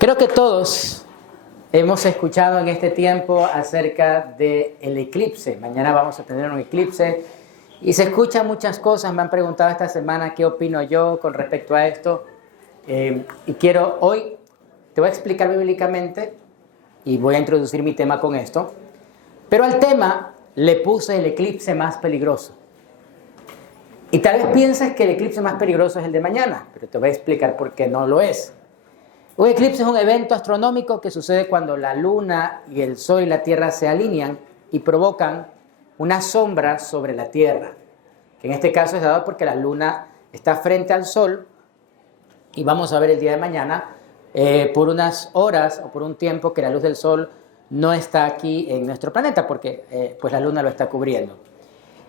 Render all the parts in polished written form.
Creo que todos hemos escuchado en este tiempo acerca del eclipse. Mañana vamos a tener un eclipse y se escuchan muchas cosas. Me han preguntado esta semana qué opino yo con respecto a esto. Y quiero hoy, te voy a explicar bíblicamente y voy a introducir mi tema con esto. Pero al tema le puse el eclipse más peligroso. Y tal vez pienses que el eclipse más peligroso es el de mañana, pero te voy a explicar por qué no lo es. Un eclipse es un evento astronómico que sucede cuando la luna y el sol y la tierra se alinean y provocan una sombra sobre la tierra, que en este caso es dado porque la luna está frente al sol y vamos a ver el día de mañana por unas horas o por un tiempo que la luz del sol no está aquí en nuestro planeta porque pues la luna lo está cubriendo.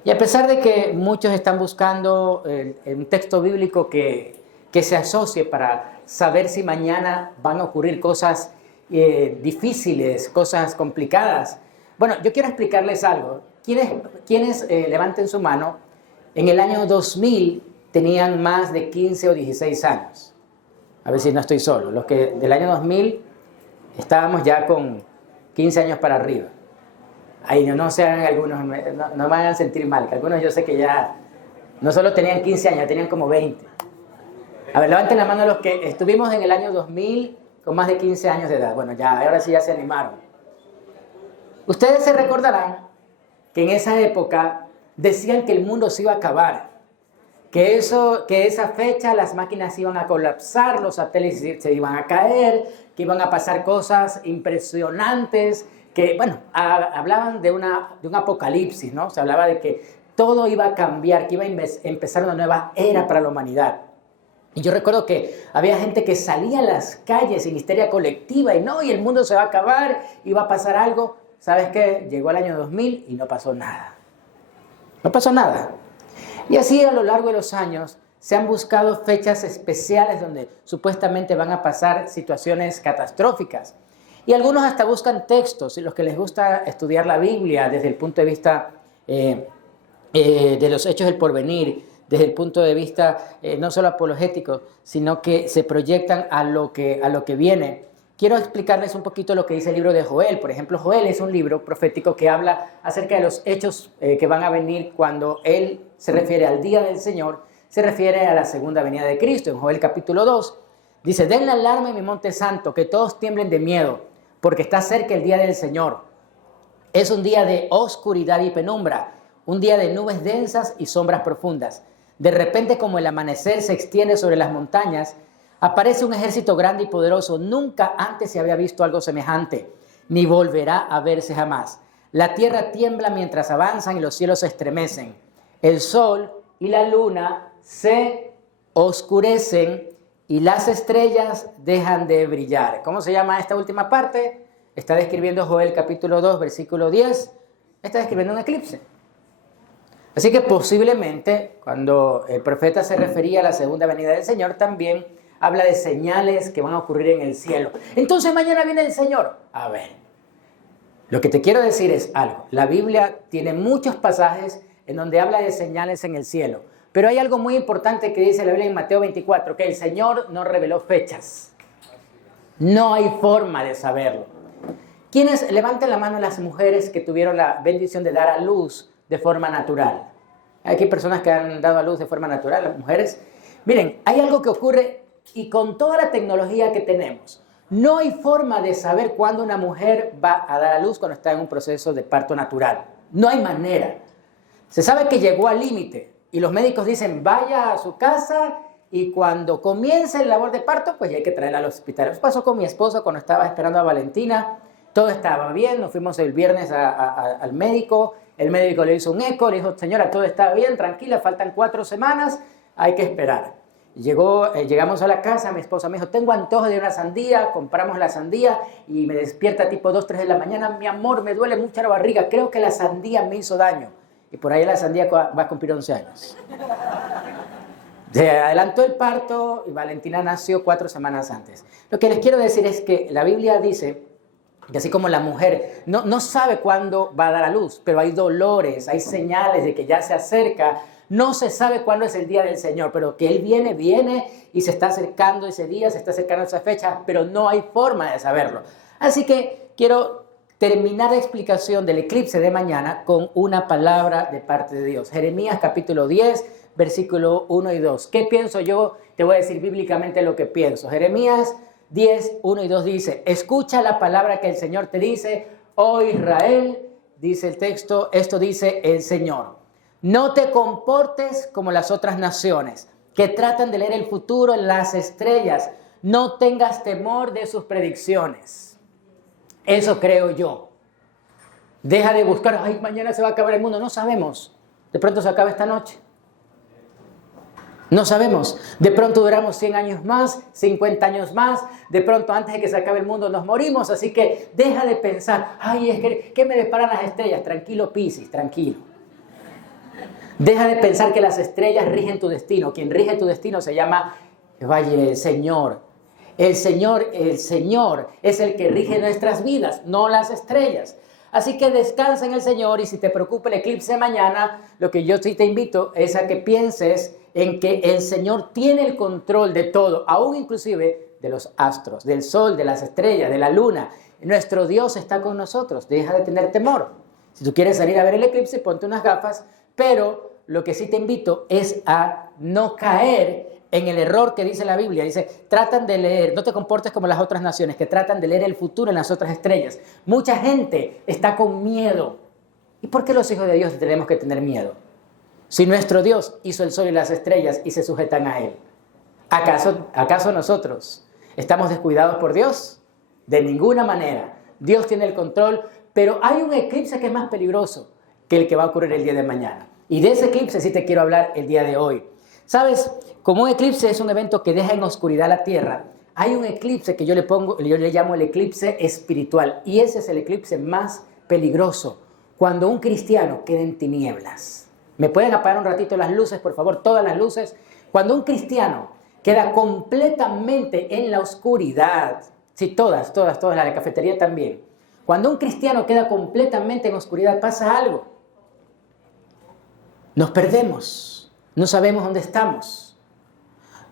Y a pesar de que muchos están buscando un texto bíblico que se asocie para saber si mañana van a ocurrir cosas difíciles, cosas complicadas. Bueno, yo quiero explicarles algo. ¿Quiénes levanten su mano, en el año 2000 tenían más de 15 o 16 años? A ver si no estoy solo. Los que del año 2000 estábamos ya con 15 años para arriba. Ahí no sean algunos, no me hagan sentir mal, que algunos yo sé que ya no solo tenían 15 años, tenían como 20. A ver, levanten la mano los que estuvimos en el año 2000 con más de 15 años de edad. Bueno, ya, ahora sí ya se animaron. Ustedes se recordarán que en esa época decían que el mundo se iba a acabar, que esa fecha las máquinas iban a colapsar, los satélites se iban a caer, que iban a pasar cosas impresionantes, que, bueno, hablaban de un apocalipsis, ¿no? Se hablaba de que todo iba a cambiar, que iba a empezar una nueva era para la humanidad. Y yo recuerdo que había gente que salía a las calles en histeria colectiva y no, y el mundo se va a acabar, y va a pasar algo. ¿Sabes qué? Llegó el año 2000 y no pasó nada. No pasó nada. Y así a lo largo de los años se han buscado fechas especiales donde supuestamente van a pasar situaciones catastróficas. Y algunos hasta buscan textos, y los que les gusta estudiar la Biblia desde el punto de vista de los hechos del porvenir, desde el punto de vista no solo apologético, sino que se proyectan a lo que viene. Quiero explicarles un poquito lo que dice el libro de Joel. Por ejemplo, Joel es un libro profético que habla acerca de los hechos que van a venir cuando él se refiere al día del Señor, se refiere a la segunda venida de Cristo. En Joel capítulo 2 dice: den la alarma en mi monte santo, que todos tiemblen de miedo, porque está cerca el día del Señor. Es un día de oscuridad y penumbra, un día de nubes densas y sombras profundas. De repente, como el amanecer se extiende sobre las montañas, aparece un ejército grande y poderoso. Nunca antes se había visto algo semejante, ni volverá a verse jamás. La tierra tiembla mientras avanzan y los cielos se estremecen. El sol y la luna se oscurecen y las estrellas dejan de brillar. ¿Cómo se llama esta última parte? Está describiendo Joel capítulo 2, versículo 10. Está describiendo un eclipse. Así que posiblemente cuando el profeta se refería a la segunda venida del Señor, también habla de señales que van a ocurrir en el cielo. Entonces mañana viene el Señor. A ver, lo que te quiero decir es algo. La Biblia tiene muchos pasajes en donde habla de señales en el cielo. Pero hay algo muy importante que dice la Biblia en Mateo 24, que el Señor no reveló fechas. No hay forma de saberlo. ¿Quiénes? Levanten la mano las mujeres que tuvieron la bendición de dar a luz de forma natural. Hay aquí personas que han dado a luz de forma natural, las mujeres. Miren, hay algo que ocurre y con toda la tecnología que tenemos, no hay forma de saber cuándo una mujer va a dar a luz cuando está en un proceso de parto natural. No hay manera. Se sabe que llegó al límite y los médicos dicen vaya a su casa y cuando comience el labor de parto, pues ya hay que traerla al hospital. Eso pasó con mi esposa cuando estaba esperando a Valentina. Todo estaba bien, nos fuimos el viernes al médico. El médico le hizo un eco, le dijo: señora, todo está bien, tranquila, faltan 4 semanas, hay que esperar. Llegamos a la casa, mi esposa me dijo: tengo antojo de una sandía, compramos la sandía y me despierta tipo 2, 3 de la mañana: mi amor, me duele mucho la barriga, creo que la sandía me hizo daño. Y por ahí la sandía va a cumplir 11 años. Se adelantó el parto y Valentina nació 4 semanas antes. Lo que les quiero decir es que la Biblia dice que así como la mujer no sabe cuándo va a dar a luz, pero hay dolores, hay señales de que ya se acerca, No se sabe cuándo es el día del Señor, pero que Él viene y se está acercando ese día, se está acercando esa fecha, pero no hay forma de saberlo. Así que quiero terminar la explicación del eclipse de mañana con una palabra de parte de Dios. Jeremías capítulo 10, versículo 1 y 2. ¿Qué pienso yo? Te voy a decir bíblicamente lo que pienso. Jeremías 10, 1 y 2 dice: escucha la palabra que el Señor te dice, oh Israel, dice el texto, esto dice el Señor. No te comportes como las otras naciones que tratan de leer el futuro en las estrellas. No tengas temor de sus predicciones. Eso creo yo. Deja de buscar, ay, mañana se va a acabar el mundo. No sabemos. De pronto se acaba esta noche. No sabemos. De pronto duramos 100 años más, 50 años más. De pronto antes de que se acabe el mundo nos morimos. Así que deja de pensar, ay, es que ¿qué me deparan las estrellas? Tranquilo, Piscis, tranquilo. Deja de pensar que las estrellas rigen tu destino. Quien rige tu destino se llama el Señor. El Señor es el que rige nuestras vidas, no las estrellas. Así que descansa en el Señor, y si te preocupa el eclipse de mañana, lo que yo sí te invito es a que pienses en que el Señor tiene el control de todo, aún inclusive de los astros, del sol, de las estrellas, de la luna. Nuestro Dios está con nosotros. Deja de tener temor. Si tú quieres salir a ver el eclipse, ponte unas gafas, pero lo que sí te invito es a no caer en el error que dice la Biblia. Dice, tratan de leer, no te comportes como las otras naciones que tratan de leer el futuro en las otras estrellas. Mucha gente está con miedo. ¿Y por qué los hijos de Dios tenemos que tener miedo? Si nuestro Dios hizo el sol y las estrellas y se sujetan a Él, ¿acaso nosotros estamos descuidados por Dios? De ninguna manera. Dios tiene el control, pero hay un eclipse que es más peligroso que el que va a ocurrir el día de mañana. Y de ese eclipse sí te quiero hablar el día de hoy. ¿Sabes? Como un eclipse es un evento que deja en oscuridad la tierra, hay un eclipse que yo le llamo el eclipse espiritual. Y ese es el eclipse más peligroso, cuando un cristiano queda en tinieblas. ¿Me pueden apagar un ratito las luces, por favor? Todas las luces. Cuando un cristiano queda completamente en la oscuridad, sí, todas, la de la cafetería también. Cuando un cristiano queda completamente en oscuridad, pasa algo. Nos perdemos, no sabemos dónde estamos.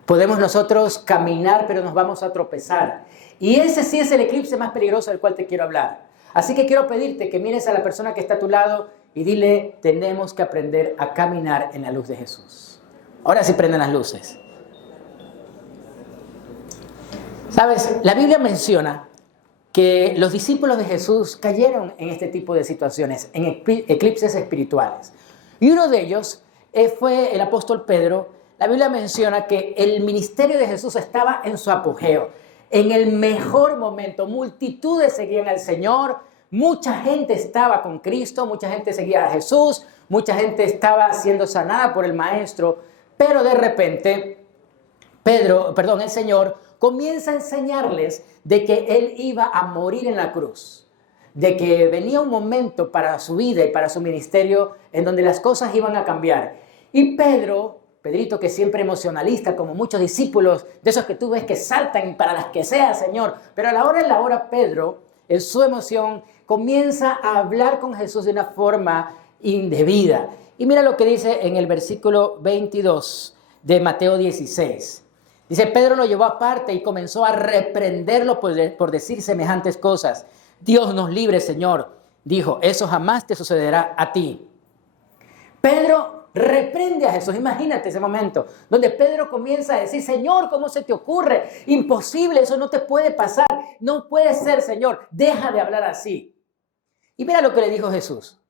Podemos nosotros caminar, pero nos vamos a tropezar. Y ese sí es el eclipse más peligroso del cual te quiero hablar. Así que quiero pedirte que mires a la persona que está a tu lado y dile, tenemos que aprender a caminar en la luz de Jesús. Ahora sí prenden las luces. ¿Sabes? La Biblia menciona que los discípulos de Jesús cayeron en este tipo de situaciones, en eclipses espirituales. Y uno de ellos fue el apóstol Pedro. La Biblia menciona que el ministerio de Jesús estaba en su apogeo, en el mejor momento. Multitudes seguían al Señor, mucha gente estaba con Cristo, mucha gente seguía a Jesús, mucha gente estaba siendo sanada por el Maestro, pero de repente el Señor comienza a enseñarles de que Él iba a morir en la cruz, de que venía un momento para su vida y para su ministerio en donde las cosas iban a cambiar. Y Pedrito, que siempre emocionalista, como muchos discípulos, de esos que tú ves que saltan para las que sea, Señor, pero a la hora, Pedro, en su emoción, comienza a hablar con Jesús de una forma indebida. Y mira lo que dice en el versículo 22 de Mateo 16. Dice, Pedro lo llevó aparte y comenzó a reprenderlo por decir semejantes cosas. Dios nos libre, Señor, dijo, eso jamás te sucederá a ti. Pedro reprende a Jesús. Imagínate ese momento donde Pedro comienza a decir, Señor, ¿cómo se te ocurre? Imposible, eso no te puede pasar. No puede ser, Señor. Deja de hablar así. Y mira lo que le dijo Jesús.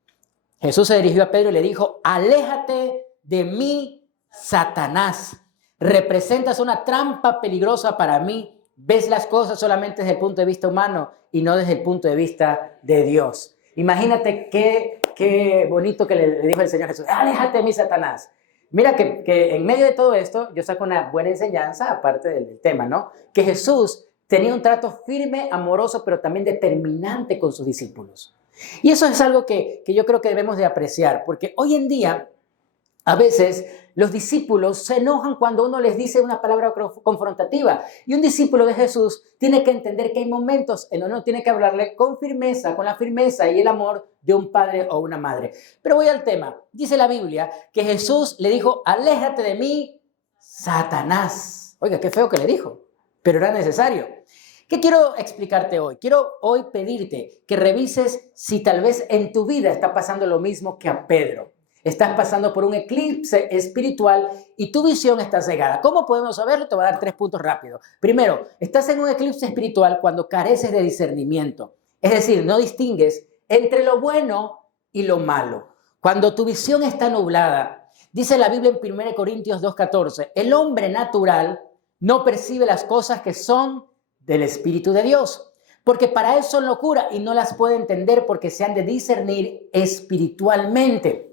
Jesús se dirigió a Pedro y le dijo, aléjate de mí, Satanás. Representas una trampa peligrosa para mí. Ves las cosas solamente desde el punto de vista humano y no desde el punto de vista de Dios. Imagínate qué bonito que le dijo el Señor Jesús. Aléjate de mí, Satanás. Mira que en medio de todo esto, yo saco una buena enseñanza, aparte del tema, ¿no? Que Jesús tenía un trato firme, amoroso, pero también determinante con sus discípulos. Y eso es algo que yo creo que debemos de apreciar, porque hoy en día A veces los discípulos se enojan cuando uno les dice una palabra confrontativa. Y un discípulo de Jesús tiene que entender que hay momentos en donde uno tiene que hablarle con firmeza, con la firmeza y el amor de un padre o una madre. Pero voy al tema. Dice la Biblia que Jesús le dijo, aléjate de mí, Satanás. Oiga, qué feo que le dijo, pero era necesario. ¿Qué quiero explicarte hoy? Quiero hoy pedirte que revises si tal vez en tu vida está pasando lo mismo que a Pedro. Estás pasando por un eclipse espiritual y tu visión está cegada. ¿Cómo podemos saberlo? Te voy a dar 3 puntos rápidos. Primero, estás en un eclipse espiritual cuando careces de discernimiento. Es decir, no distingues entre lo bueno y lo malo. Cuando tu visión está nublada, dice la Biblia en 1 Corintios 2:14, el hombre natural no percibe las cosas que son del Espíritu de Dios, porque para él son locura y no las puede entender porque se han de discernir espiritualmente.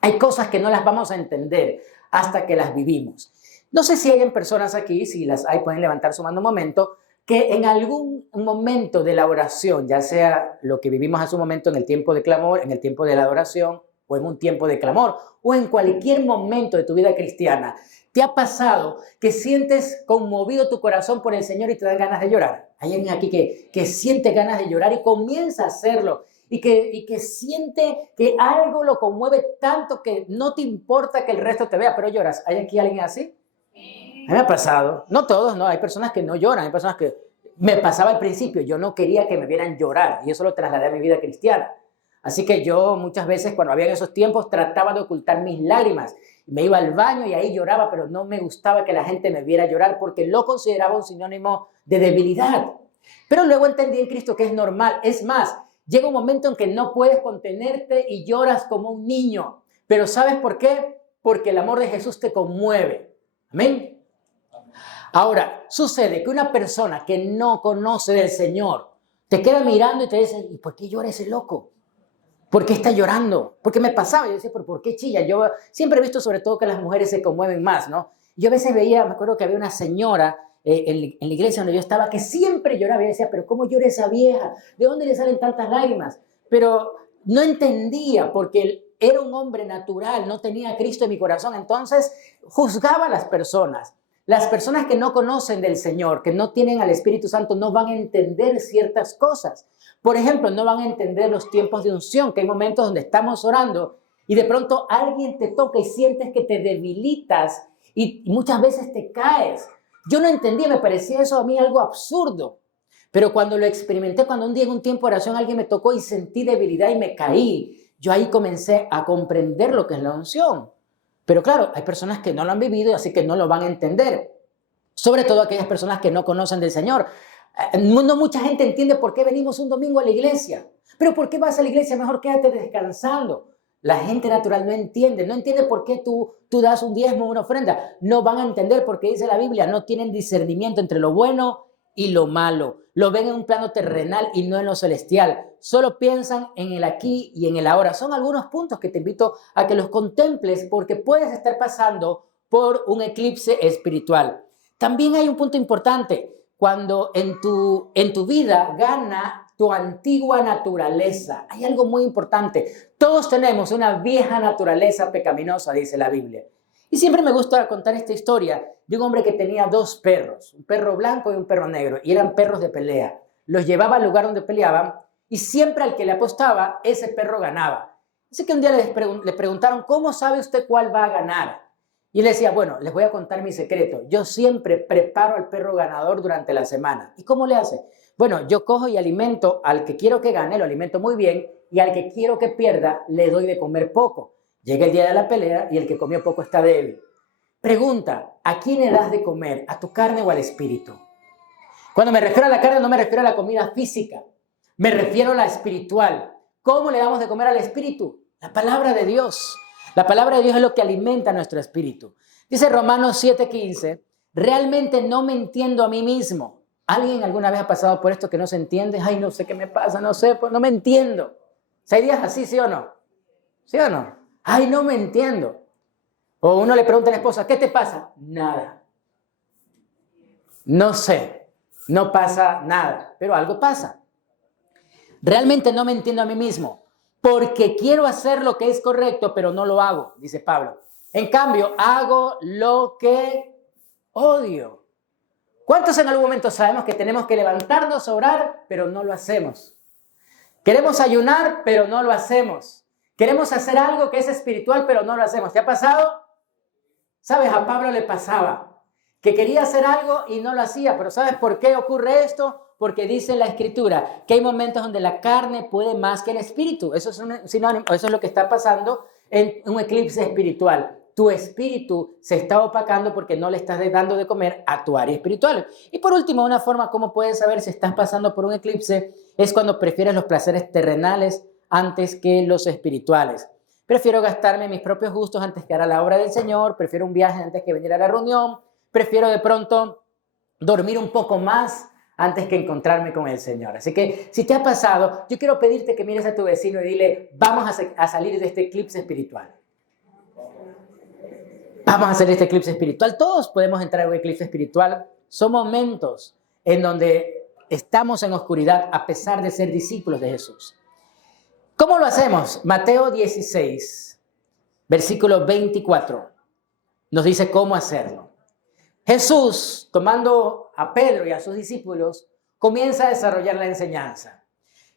Hay cosas que no las vamos a entender hasta que las vivimos. No sé si hay personas aquí, si las hay, pueden levantar su mano un momento, que en algún momento de la oración, ya sea lo que vivimos hace un momento en el tiempo de clamor, en el tiempo de la adoración, o en un tiempo de clamor, o en cualquier momento de tu vida cristiana, ¿te ha pasado que sientes conmovido tu corazón por el Señor y te dan ganas de llorar? Hay alguien aquí que siente ganas de llorar y comienza a hacerlo. Y que siente que algo lo conmueve tanto que no te importa que el resto te vea, pero lloras. ¿Hay aquí alguien así? A mí me ha pasado. No todos, no. Hay personas que no lloran. Hay personas que me pasaba al principio. Yo no quería que me vieran llorar y eso lo trasladé a mi vida cristiana. Así que yo muchas veces cuando había esos tiempos trataba de ocultar mis lágrimas. Me iba al baño y ahí lloraba, pero no me gustaba que la gente me viera llorar porque lo consideraba un sinónimo de debilidad. Pero luego entendí en Cristo que es normal. Es más, llega un momento en que no puedes contenerte y lloras como un niño. Pero ¿sabes por qué? Porque el amor de Jesús te conmueve. Amén. Ahora, sucede que una persona que no conoce del Señor te queda mirando y te dice, ¿y por qué llora ese loco? ¿Por qué está llorando? Porque me pasaba, yo decía, ¿pero por qué chilla? Yo siempre he visto sobre todo que las mujeres se conmueven más, ¿no? Yo a veces veía, me acuerdo que había una señora en la iglesia donde yo estaba que siempre lloraba y decía, ¿pero cómo llora esa vieja? ¿De dónde le salen tantas lágrimas? Pero no entendía porque él era un hombre natural, no tenía a Cristo en mi corazón, entonces juzgaba a las personas. Las personas que no conocen del Señor, que no tienen al Espíritu Santo, no van a entender ciertas cosas. Por ejemplo, no van a entender los tiempos de unción, que hay momentos donde estamos orando y de pronto alguien te toca y sientes que te debilitas y muchas veces te caes. Yo no entendía, me parecía eso a mí algo absurdo. Pero cuando lo experimenté, cuando un día en un tiempo de oración alguien me tocó y sentí debilidad y me caí, yo ahí comencé a comprender lo que es la unción. Pero claro, hay personas que no lo han vivido, así que no lo van a entender. Sobre todo aquellas personas que no conocen del Señor. No mucha gente entiende por qué venimos un domingo a la iglesia. Pero ¿por qué vas a la iglesia? Mejor quédate descansando. La gente natural no entiende por qué tú das un diezmo o una ofrenda. No van a entender porque dice la Biblia, no tienen discernimiento entre lo bueno y lo malo. Lo ven en un plano terrenal y no en lo celestial. Solo piensan en el aquí y en el ahora. Son algunos puntos que te invito a que los contemples porque puedes estar pasando por un eclipse espiritual. También hay un punto importante. Cuando en tu vida gana tu antigua naturaleza. Hay algo muy importante. Todos tenemos una vieja naturaleza pecaminosa, dice la Biblia. Y siempre me gusta contar esta historia de un hombre que tenía 2 perros, un perro blanco y un perro negro, y eran perros de pelea. Los llevaba al lugar donde peleaban y siempre al que le apostaba, ese perro ganaba. Así que un día le preguntaron, ¿cómo sabe usted cuál va a ganar? Y él decía, bueno, les voy a contar mi secreto. Yo siempre preparo al perro ganador durante la semana. ¿Y cómo le hace? Bueno, yo cojo y alimento al que quiero que gane, lo alimento muy bien, y al que quiero que pierda, le doy de comer poco. Llega el día de la pelea y el que comió poco está débil. Pregunta, ¿a quién le das de comer? ¿A tu carne o al espíritu? Cuando me refiero a la carne no me refiero a la comida física, me refiero a la espiritual. ¿Cómo le damos de comer al espíritu? La palabra de Dios. La palabra de Dios es lo que alimenta nuestro espíritu. Dice Romanos 7:15, realmente no me entiendo a mí mismo. ¿Alguien alguna vez ha pasado por esto que no se entiende? Ay, no sé qué me pasa, no sé, pues no me entiendo. ¿Hay días así, sí o no? ¿Sí o no? Ay, no me entiendo. O uno le pregunta a la esposa, ¿qué te pasa? Nada. No sé, no pasa nada, pero algo pasa. Realmente no me entiendo a mí mismo, porque quiero hacer lo que es correcto, pero no lo hago, dice Pablo. En cambio, hago lo que odio. ¿Cuántos en algún momento sabemos que tenemos que levantarnos a orar, pero no lo hacemos? Queremos ayunar, pero no lo hacemos. Queremos hacer algo que es espiritual, pero no lo hacemos. ¿Te ha pasado? ¿Sabes? A Pablo le pasaba que quería hacer algo y no lo hacía. Pero ¿sabes por qué ocurre esto? Porque dice la Escritura que hay momentos donde la carne puede más que el espíritu. Eso es un sinónimo, eso es lo que está pasando en un eclipse espiritual. Tu espíritu se está opacando porque no le estás dando de comer a tu área espiritual. Y por último, una forma como puedes saber si estás pasando por un eclipse es cuando prefieres los placeres terrenales antes que los espirituales. Prefiero gastarme mis propios gustos antes que hará la obra del Señor. Prefiero un viaje antes que venir a la reunión. Prefiero de pronto dormir un poco más antes que encontrarme con el Señor. Así que si te ha pasado, yo quiero pedirte que mires a tu vecino y dile, vamos a salir de este eclipse espiritual. Vamos a hacer este eclipse espiritual. Todos podemos entrar en un eclipse espiritual. Son momentos en donde estamos en oscuridad a pesar de ser discípulos de Jesús. ¿Cómo lo hacemos? Mateo 16, versículo 24, nos dice cómo hacerlo. Jesús, tomando a Pedro y a sus discípulos, comienza a desarrollar la enseñanza.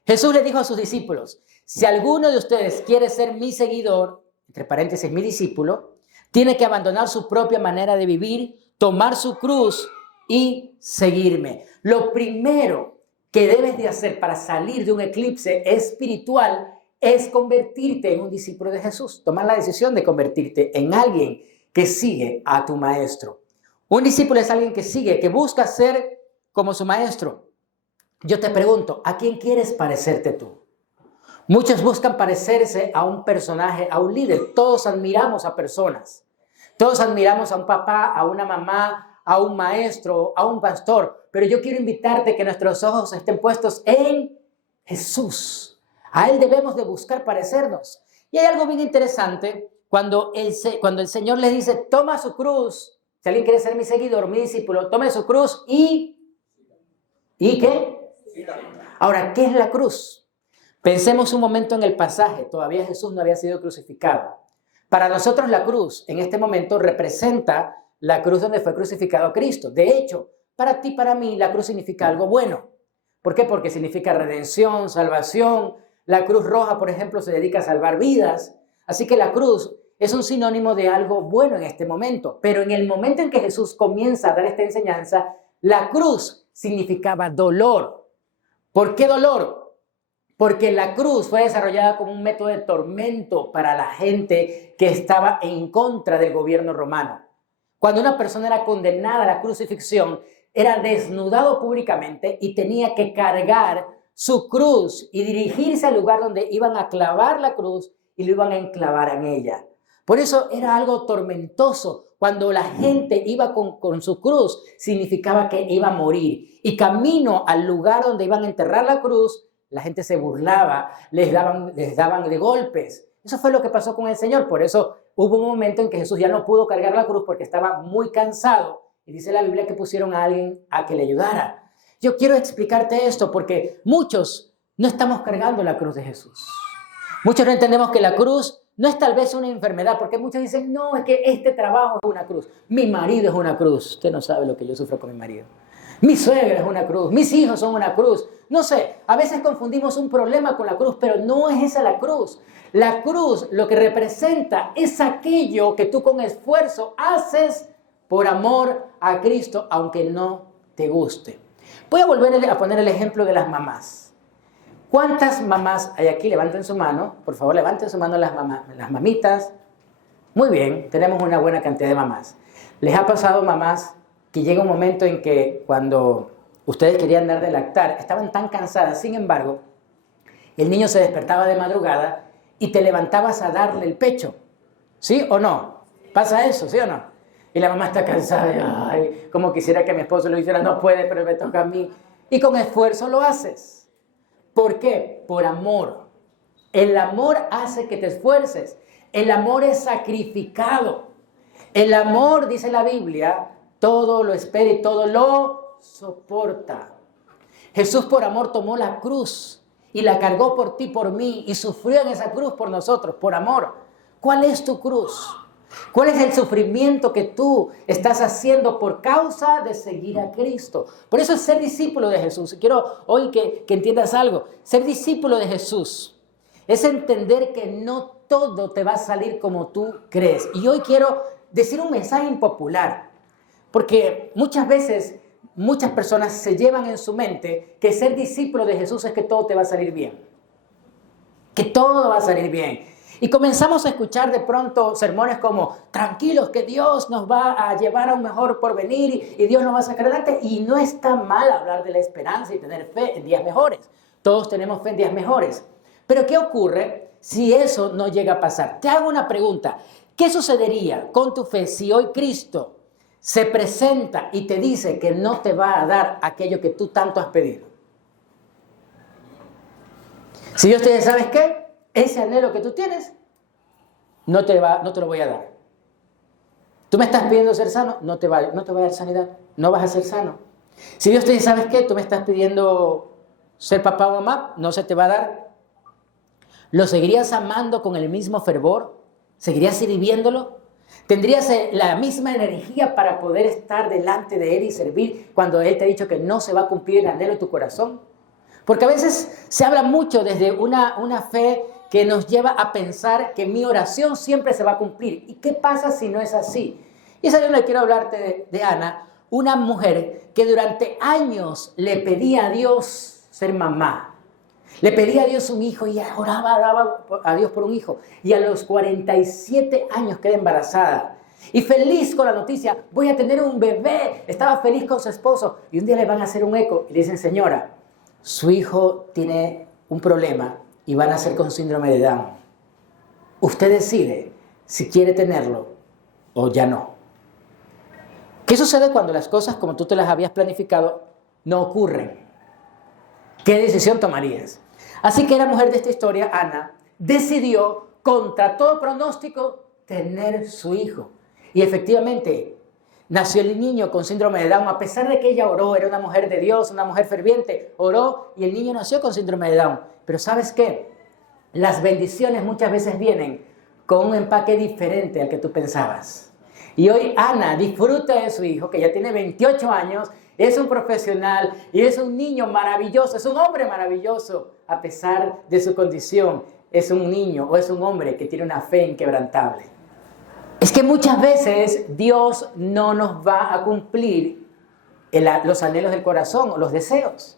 Jesús le dijo a sus discípulos, si alguno de ustedes quiere ser mi seguidor, entre paréntesis, mi discípulo, tiene que abandonar su propia manera de vivir, tomar su cruz y seguirme. Lo primero que debes de hacer para salir de un eclipse espiritual es convertirte en un discípulo de Jesús. Tomar la decisión de convertirte en alguien que sigue a tu maestro. Un discípulo es alguien que sigue, que busca ser como su maestro. Yo te pregunto, ¿a quién quieres parecerte tú? Muchos buscan parecerse a un personaje, a un líder. Todos admiramos a personas. Todos admiramos a un papá, a una mamá, a un maestro, a un pastor. Pero yo quiero invitarte que nuestros ojos estén puestos en Jesús. A Él debemos de buscar parecernos. Y hay algo bien interesante cuando el Señor les dice, toma su cruz. Si alguien quiere ser mi seguidor, mi discípulo, tome su cruz ¿y qué? Ahora, ¿qué es la cruz? Pensemos un momento en el pasaje. Todavía Jesús no había sido crucificado. Para nosotros la cruz en este momento representa la cruz donde fue crucificado Cristo. De hecho, para ti, para mí, la cruz significa algo bueno. ¿Por qué? Porque significa redención, salvación. La cruz roja, por ejemplo, se dedica a salvar vidas. Así que la cruz es un sinónimo de algo bueno en este momento. Pero en el momento en que Jesús comienza a dar esta enseñanza, la cruz significaba dolor. ¿Por qué dolor? Porque la cruz fue desarrollada como un método de tormento para la gente que estaba en contra del gobierno romano. Cuando una persona era condenada a la crucifixión, era desnudado públicamente y tenía que cargar su cruz y dirigirse al lugar donde iban a clavar la cruz y lo iban a enclavar en ella. Por eso era algo tormentoso. Cuando la gente iba con su cruz, significaba que iba a morir. Y camino al lugar donde iban a enterrar la cruz, la gente se burlaba, les daban de golpes. Eso fue lo que pasó con el Señor. Por eso hubo un momento en que Jesús ya no pudo cargar la cruz porque estaba muy cansado. Y dice la Biblia que pusieron a alguien a que le ayudara. Yo quiero explicarte esto porque muchos no estamos cargando la cruz de Jesús. Muchos no entendemos que la cruz no es tal vez una enfermedad, porque muchos dicen, no, es que este trabajo es una cruz. Mi marido es una cruz. Usted no sabe lo que yo sufro con mi marido. Mi suegra es una cruz, mis hijos son una cruz. No sé, a veces confundimos un problema con la cruz, pero no es esa la cruz. La cruz lo que representa es aquello que tú con esfuerzo haces por amor a Cristo, aunque no te guste. Voy a volver a poner el ejemplo de las mamás. ¿Cuántas mamás hay aquí? Levanten su mano, por favor, levanten su mano las mamitas. Muy bien, tenemos una buena cantidad de mamás. ¿Les ha pasado, mamás, que llega un momento en que cuando ustedes querían dar de lactar, estaban tan cansadas, sin embargo, el niño se despertaba de madrugada y te levantabas a darle el pecho? ¿Sí o no? ¿Pasa eso, sí o no? Y la mamá está cansada, y, ay, como quisiera que mi esposo lo hiciera, no puede, pero me toca a mí. Y con esfuerzo lo haces. ¿Por qué? Por amor. El amor hace que te esfuerces. El amor es sacrificado. El amor, dice la Biblia, todo lo espera y todo lo soporta. Jesús por amor tomó la cruz y la cargó por ti, por mí, y sufrió en esa cruz por nosotros, por amor. ¿Cuál es tu cruz? ¿Cuál es el sufrimiento que tú estás haciendo por causa de seguir a Cristo? Por eso es ser discípulo de Jesús. Quiero hoy que entiendas algo. Ser discípulo de Jesús es entender que no todo te va a salir como tú crees. Y hoy quiero decir un mensaje impopular, porque muchas veces muchas personas se llevan en su mente que ser discípulo de Jesús es que todo te va a salir bien. Que todo va a salir bien. Y comenzamos a escuchar de pronto sermones como, tranquilos, que Dios nos va a llevar a un mejor porvenir y Dios nos va a sacar adelante. Y no está mal hablar de la esperanza y tener fe en días mejores. Todos tenemos fe en días mejores. Pero ¿qué ocurre si eso no llega a pasar? Te hago una pregunta. ¿Qué sucedería con tu fe si hoy Cristo se presenta y te dice que no te va a dar aquello que tú tanto has pedido? Si Dios te dice, ¿sabes qué? Ese anhelo que tú tienes, no te lo voy a dar. Tú me estás pidiendo ser sano, no te voy a dar sanidad. No vas a ser sano. Si Dios te dice, ¿sabes qué? Tú me estás pidiendo ser papá o mamá, no se te va a dar. ¿Lo seguirías amando con el mismo fervor? ¿Seguirías sirviéndolo? ¿Tendrías la misma energía para poder estar delante de Él y servir cuando Él te ha dicho que no se va a cumplir el anhelo de tu corazón? Porque a veces se habla mucho desde una fe que nos lleva a pensar que mi oración siempre se va a cumplir. ¿Y qué pasa si no es así? Y es ahí donde quiero hablarte de Ana, una mujer que durante años le pedía a Dios ser mamá. Le pedía a Dios un hijo y oraba a Dios por un hijo. Y a los 47 años queda embarazada. Y feliz con la noticia, voy a tener un bebé. Estaba feliz con su esposo. Y un día le van a hacer un eco y le dicen, señora, su hijo tiene un problema y va a nacer con síndrome de Down. Usted decide si quiere tenerlo o ya no. ¿Qué sucede cuando las cosas como tú te las habías planificado no ocurren? ¿Qué decisión tomarías? Así que la mujer de esta historia, Ana, decidió contra todo pronóstico tener su hijo. Y efectivamente nació el niño con síndrome de Down. A pesar de que ella oró, era una mujer de Dios, una mujer ferviente, oró y el niño nació con síndrome de Down. Pero ¿sabes qué? Las bendiciones muchas veces vienen con un empaque diferente al que tú pensabas. Y hoy Ana disfruta de su hijo, que ya tiene 28 años, es un profesional y es un niño maravilloso, es un hombre maravilloso. A pesar de su condición, es un niño o es un hombre que tiene una fe inquebrantable. Es que muchas veces Dios no nos va a cumplir los anhelos del corazón o los deseos.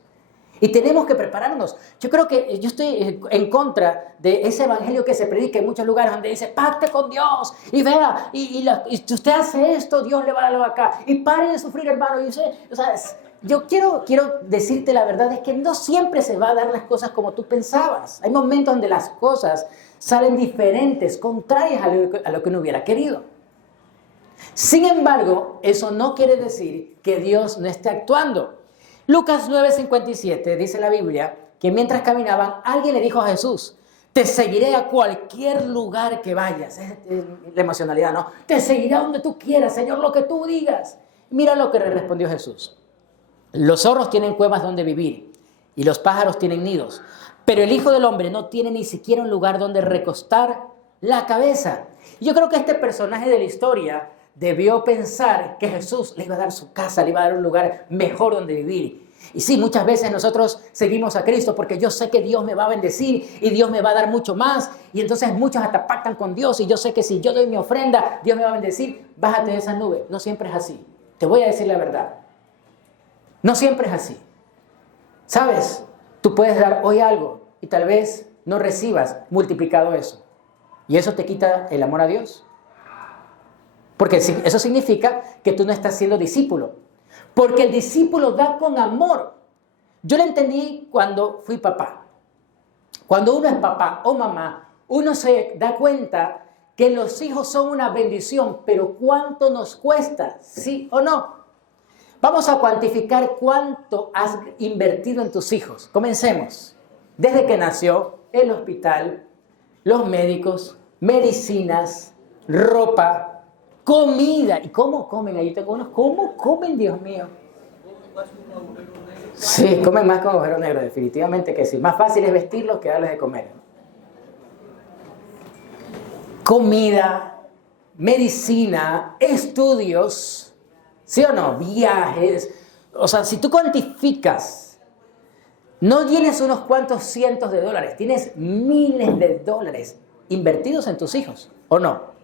Y tenemos que prepararnos. Yo creo que yo estoy en contra de ese evangelio que se predica en muchos lugares donde dice, pacte con Dios y vea, y si usted hace esto, Dios le va a dar algo acá. Y pare de sufrir, hermano. Yo quiero decirte la verdad, es que no siempre se va a dar las cosas como tú pensabas. Hay momentos donde las cosas salen diferentes, contrarias a lo que uno hubiera querido. Sin embargo, eso no quiere decir que Dios no esté actuando. Lucas 9:57 dice la Biblia que mientras caminaban, alguien le dijo a Jesús, te seguiré a cualquier lugar que vayas. Es la emocionalidad, ¿no? Te seguiré a donde tú quieras, Señor, lo que tú digas. Mira lo que le respondió Jesús. Los zorros tienen cuevas donde vivir y los pájaros tienen nidos, pero el Hijo del Hombre no tiene ni siquiera un lugar donde recostar la cabeza. Yo creo que este personaje de la historia debió pensar que Jesús le iba a dar su casa, le iba a dar un lugar mejor donde vivir. Y sí, muchas veces nosotros seguimos a Cristo porque yo sé que Dios me va a bendecir y Dios me va a dar mucho más. Y entonces muchos hasta pactan con Dios y yo sé que si yo doy mi ofrenda, Dios me va a bendecir. Bájate de esa nube. No siempre es así. Te voy a decir la verdad. No siempre es así. ¿Sabes? Tú puedes dar hoy algo y tal vez no recibas multiplicado eso. Y eso te quita el amor a Dios. Porque eso significa que tú no estás siendo discípulo. Porque el discípulo da con amor. Yo lo entendí cuando fui papá. Cuando uno es papá o mamá, uno se da cuenta que los hijos son una bendición, pero ¿cuánto nos cuesta? ¿Sí o no? Vamos a cuantificar cuánto has invertido en tus hijos. Comencemos. Desde que nació, el hospital, los médicos, medicinas, ropa, comida. ¿Y cómo comen? Ahí tengo unos. ¿Cómo comen, Dios mío? Sí, comen más con agujero negro, definitivamente que sí. Más fácil es vestirlos que darles de comer. Comida, medicina, estudios, ¿sí o no? Viajes. O sea, si tú cuantificas, no tienes unos cuantos cientos de dólares, tienes miles de dólares invertidos en tus hijos, ¿o no?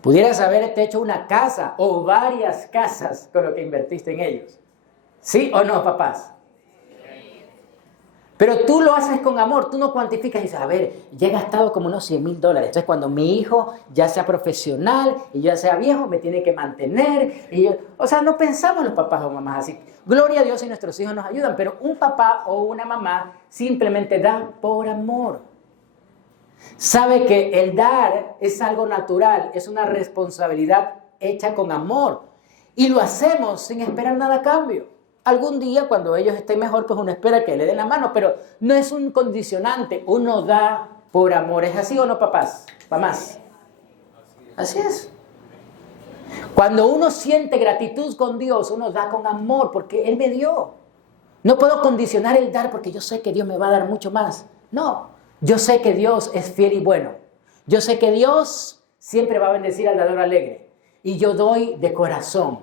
Pudieras haberte hecho una casa o varias casas con lo que invertiste en ellos. ¿Sí o no, papás? Pero tú lo haces con amor, tú no cuantificas y dices, a ver, ya he gastado como unos 100,000 dólares. Entonces, cuando mi hijo ya sea profesional y yo ya sea viejo, me tiene que mantener. O sea, no pensamos los papás o mamás así. Gloria a Dios si nuestros hijos nos ayudan, pero un papá o una mamá simplemente da por amor. Sabe que el dar es algo natural, es una responsabilidad hecha con amor. Y lo hacemos sin esperar nada a cambio. Algún día, cuando ellos estén mejor, pues uno espera que le den la mano, pero no es un condicionante. Uno da por amor. ¿Es así o no, papás? Mamás. Así es. Cuando uno siente gratitud con Dios, uno da con amor porque Él me dio. No puedo condicionar el dar porque yo sé que Dios me va a dar mucho más. No, yo sé que Dios es fiel y bueno. Yo sé que Dios siempre va a bendecir al dador alegre. Y yo doy de corazón.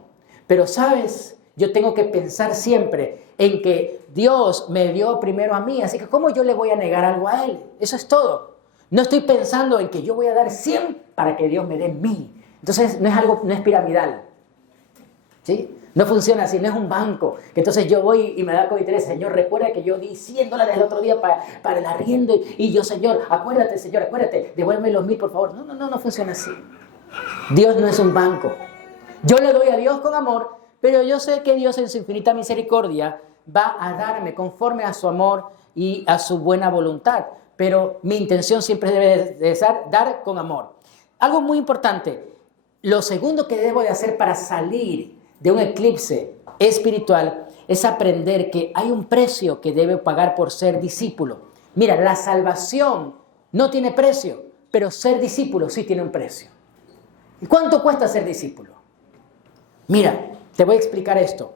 Pero, ¿sabes? Yo tengo que pensar siempre en que Dios me dio primero a mí, así que ¿cómo yo le voy a negar algo a Él? Eso es todo. No estoy pensando en que yo voy a dar 100 para que Dios me dé 1000. Entonces no es piramidal. ¿Sí? No funciona así, no es un banco. Que entonces yo voy y me da con interés. Señor, recuerda que yo di 100 dólares el otro día para el arriendo. Y yo, Señor, acuérdate, devuélveme los 1000, por favor. No funciona así. Dios no es un banco. Yo le doy a Dios con amor. Pero yo sé que Dios en su infinita misericordia va a darme conforme a su amor y a su buena voluntad. Pero mi intención siempre debe de ser dar con amor. Algo muy importante, lo segundo que debo de hacer para salir de un eclipse espiritual es aprender que hay un precio que debe pagar por ser discípulo. Mira, la salvación no tiene precio, pero ser discípulo sí tiene un precio. ¿Y cuánto cuesta ser discípulo? Mira, te voy a explicar esto.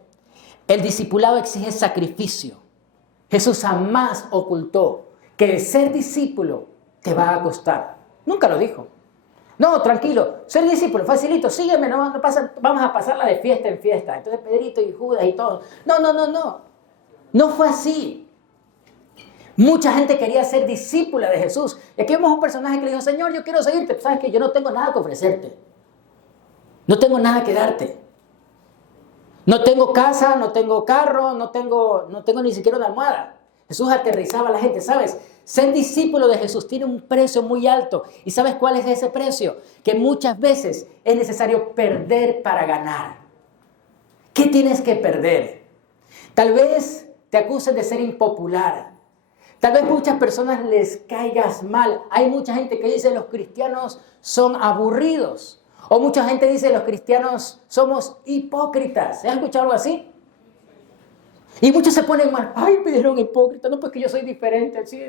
El discipulado exige sacrificio. Jesús jamás ocultó que el ser discípulo te va a costar. Nunca lo dijo. No, tranquilo, ser discípulo, facilito, sígueme, no pasa, vamos a pasarla de fiesta en fiesta. Entonces Pedrito y Judas y todos. No. No fue así. Mucha gente quería ser discípula de Jesús. Y aquí vemos un personaje que le dijo, Señor, yo quiero seguirte. ¿Sabes qué? Yo no tengo nada que ofrecerte. No tengo nada que darte. No tengo casa, no tengo carro, no tengo ni siquiera una almohada. Jesús aterrizaba a la gente, ¿sabes? Ser discípulo de Jesús tiene un precio muy alto. ¿Y sabes cuál es ese precio? Que muchas veces es necesario perder para ganar. ¿Qué tienes que perder? Tal vez te acusen de ser impopular. Tal vez muchas personas les caigas mal. Hay mucha gente que dice los cristianos son aburridos. O mucha gente dice los cristianos somos hipócritas. ¿Has escuchado algo así? Y muchos se ponen mal. Ay, me dijeron hipócrita. No, pues que yo soy diferente. ¿Sí?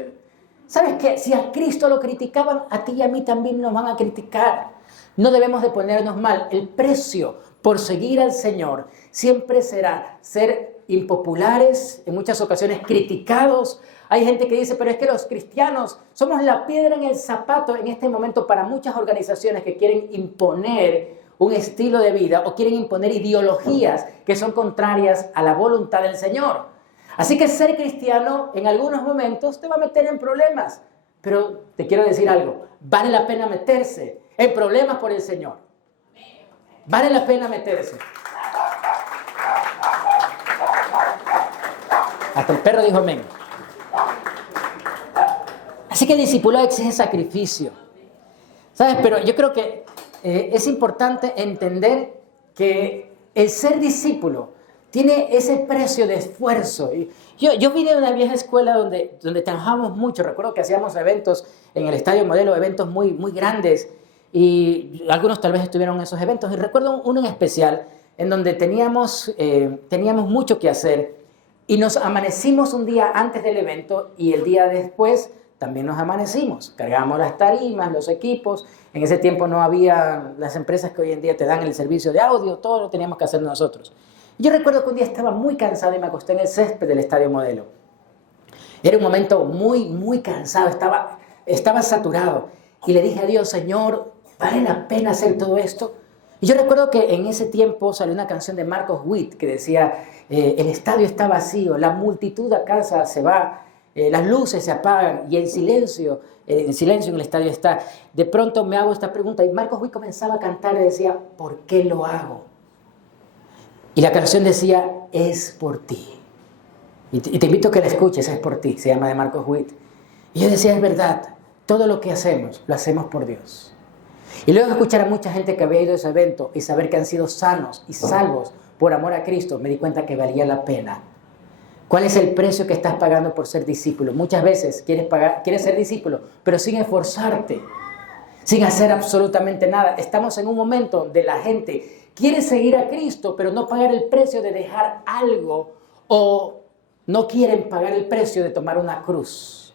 ¿Sabes qué? Si a Cristo lo criticaban, a ti y a mí también nos van a criticar. No debemos de ponernos mal. El precio por seguir al Señor siempre será ser impopulares, en muchas ocasiones criticados. Hay gente que dice, pero es que los cristianos somos la piedra en el zapato en este momento para muchas organizaciones que quieren imponer un estilo de vida o quieren imponer ideologías que son contrarias a la voluntad del Señor. Así que ser cristiano en algunos momentos te va a meter en problemas. Pero te quiero decir algo, vale la pena meterse en problemas por el Señor. Vale la pena meterse. Hasta el perro dijo amén. Así que el discipulado exige sacrificio. ¿Sabes? Pero yo creo que es importante entender que el ser discípulo tiene ese precio de esfuerzo. Yo vine de una vieja escuela donde trabajamos mucho. Recuerdo que hacíamos eventos en el Estadio Modelo, eventos muy, muy grandes. Y algunos tal vez estuvieron en esos eventos. Y recuerdo uno en especial en donde teníamos mucho que hacer. Y nos amanecimos un día antes del evento y el día después también nos amanecimos. Cargábamos las tarimas, los equipos. En ese tiempo no había las empresas que hoy en día te dan el servicio de audio. Todo lo teníamos que hacer nosotros. Yo recuerdo que un día estaba muy cansado y me acosté en el césped del Estadio Modelo. Era un momento muy, muy cansado. Estaba saturado. Y le dije a Dios, Señor, ¿Vale la pena hacer todo esto? Y yo recuerdo que en ese tiempo salió una canción de Marcos Witt que decía, el estadio está vacío, la multitud a casa se va, las luces se apagan y en silencio en el estadio está. De pronto me hago esta pregunta y Marcos Witt comenzaba a cantar y decía, ¿por qué lo hago? Y la canción decía, es por ti. Y te invito a que la escuches, es por ti, se llama de Marcos Witt. Y yo decía, es verdad, todo lo que hacemos, lo hacemos por Dios. Y luego de escuchar a mucha gente que había ido a ese evento y saber que han sido sanos y salvos por amor a Cristo, me di cuenta que valía la pena. ¿Cuál es el precio que estás pagando por ser discípulo? Muchas veces quieres ser discípulo, pero sin esforzarte, sin hacer absolutamente nada. Estamos en un momento donde la gente quiere seguir a Cristo, pero no pagar el precio de dejar algo o no quieren pagar el precio de tomar una cruz.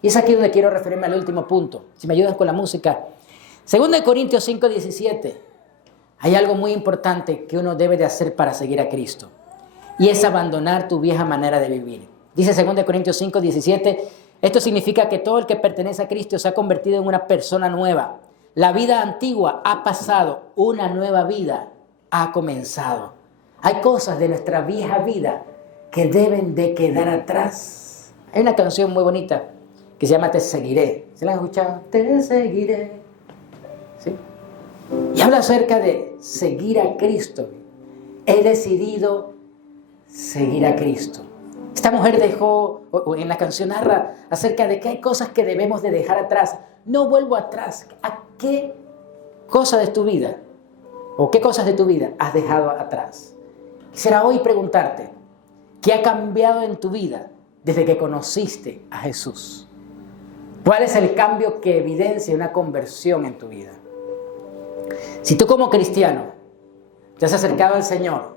Y es aquí donde quiero referirme al último punto. Si me ayudan con la música. 2 Corintios 5:17. Hay algo muy importante que uno debe de hacer para seguir a Cristo. Y es abandonar tu vieja manera de vivir. Dice 2 Corintios 5:17. Esto significa que todo el que pertenece a Cristo se ha convertido en una persona nueva. La vida antigua ha pasado, una nueva vida ha comenzado. Hay cosas de nuestra vieja vida que deben de quedar atrás. Hay una canción muy bonita que se llama Te seguiré. ¿Se la han escuchado? Te seguiré. ¿Sí? Y habla acerca de seguir a Cristo. He decidido seguir a Cristo. Esta mujer dejó, o en la canción narra acerca de que hay cosas que debemos de dejar atrás. No vuelvo atrás. ¿A qué cosa de tu vida o qué cosas de tu vida has dejado atrás? Quisiera hoy preguntarte, ¿qué ha cambiado en tu vida desde que conociste a Jesús? ¿Cuál es el cambio que evidencia una conversión en tu vida? Si tú como cristiano te has acercado al Señor,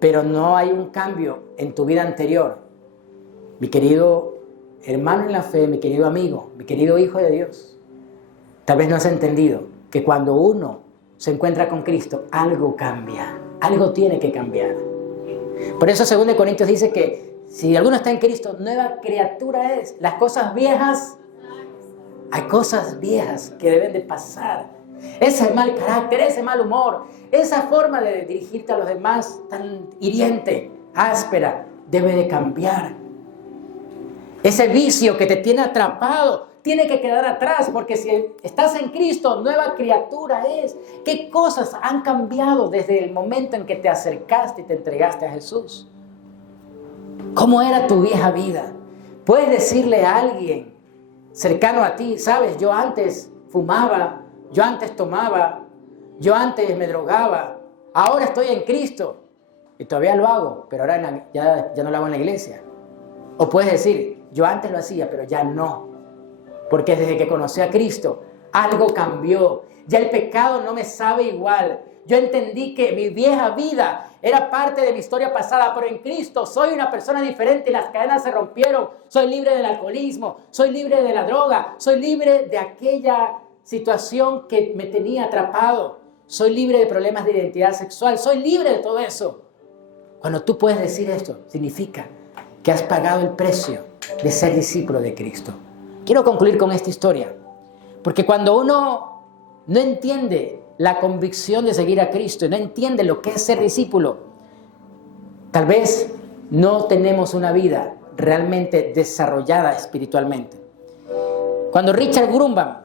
pero no hay un cambio en tu vida anterior, mi querido hermano en la fe, mi querido amigo, mi querido hijo de Dios, tal vez no has entendido que cuando uno se encuentra con Cristo, algo cambia, algo tiene que cambiar. Por eso 2 Corintios dice que si alguno está en Cristo, nueva criatura es. Las cosas viejas, hay cosas viejas que deben de pasar. Ese mal carácter, ese mal humor, esa forma de dirigirte a los demás tan hiriente, áspera, debe de cambiar. Ese vicio que te tiene atrapado tiene que quedar atrás, porque si estás en Cristo, nueva criatura es. ¿Qué cosas han cambiado desde el momento en que te acercaste y te entregaste a Jesús? ¿Cómo era tu vieja vida? Puedes decirle a alguien cercano a ti, sabes, yo antes fumaba, yo antes tomaba, yo antes me drogaba, ahora estoy en Cristo y todavía lo hago, pero ahora ya no lo hago en la iglesia. O puedes decir, yo antes lo hacía, pero ya no, porque desde que conocí a Cristo, algo cambió. Ya el pecado no me sabe igual. Yo entendí que mi vieja vida era parte de mi historia pasada, pero en Cristo soy una persona diferente. Las cadenas se rompieron. Soy libre del alcoholismo, soy libre de la droga, soy libre de aquella situación que me tenía atrapado. Soy libre de problemas de identidad sexual, soy libre de todo eso. Cuando tú puedes decir esto, significa que has pagado el precio de ser discípulo de Cristo. Quiero concluir con esta historia, porque cuando uno no entiende la convicción de seguir a Cristo y no entiende lo que es ser discípulo, tal vez no tenemos una vida realmente desarrollada espiritualmente. Cuando Richard Grumban,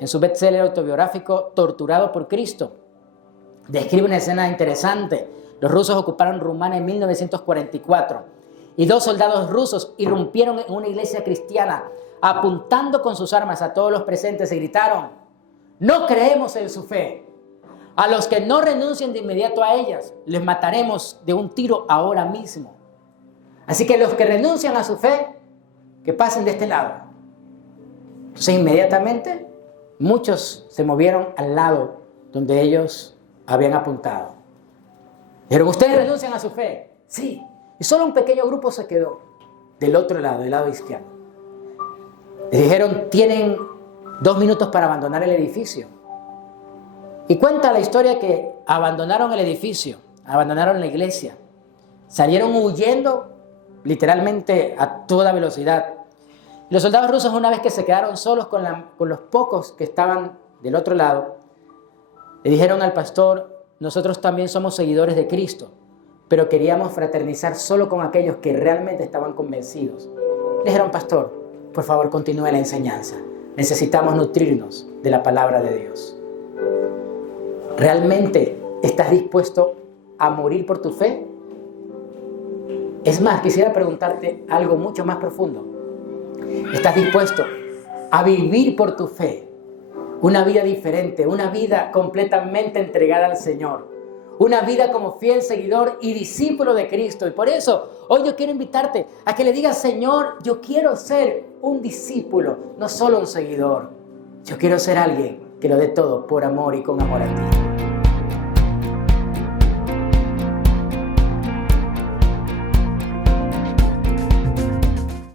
en su bestseller autobiográfico Torturado por Cristo, describe una escena interesante. Los rusos ocuparon Rumania en 1944 y 2 soldados rusos irrumpieron en una iglesia cristiana, apuntando con sus armas a todos los presentes y gritaron: no creemos en su fe. A los que no renuncien de inmediato a ellas, les mataremos de un tiro ahora mismo. Así que los que renuncian a su fe, que pasen de este lado. Entonces inmediatamente muchos se movieron al lado donde ellos habían apuntado. Dijeron: ¿ustedes renuncian a su fe? Sí. Y solo un pequeño grupo se quedó del otro lado, del lado izquierdo. Les dijeron: tienen 2 minutos para abandonar el edificio. Y cuenta la historia que abandonaron el edificio, abandonaron la iglesia. Salieron huyendo literalmente a toda velocidad. Los soldados rusos, una vez que se quedaron solos con los pocos que estaban del otro lado, le dijeron al pastor: nosotros también somos seguidores de Cristo, pero queríamos fraternizar solo con aquellos que realmente estaban convencidos. Le dijeron: pastor, por favor, continúe la enseñanza. Necesitamos nutrirnos de la palabra de Dios. ¿Realmente estás dispuesto a morir por tu fe? Es más, quisiera preguntarte algo mucho más profundo. ¿Estás dispuesto a vivir por tu fe? Una vida diferente, una vida completamente entregada al Señor. Una vida como fiel seguidor y discípulo de Cristo. Y por eso, hoy yo quiero invitarte a que le digas: Señor, yo quiero ser un discípulo, no solo un seguidor. Yo quiero ser alguien que lo dé todo por amor y con amor a ti.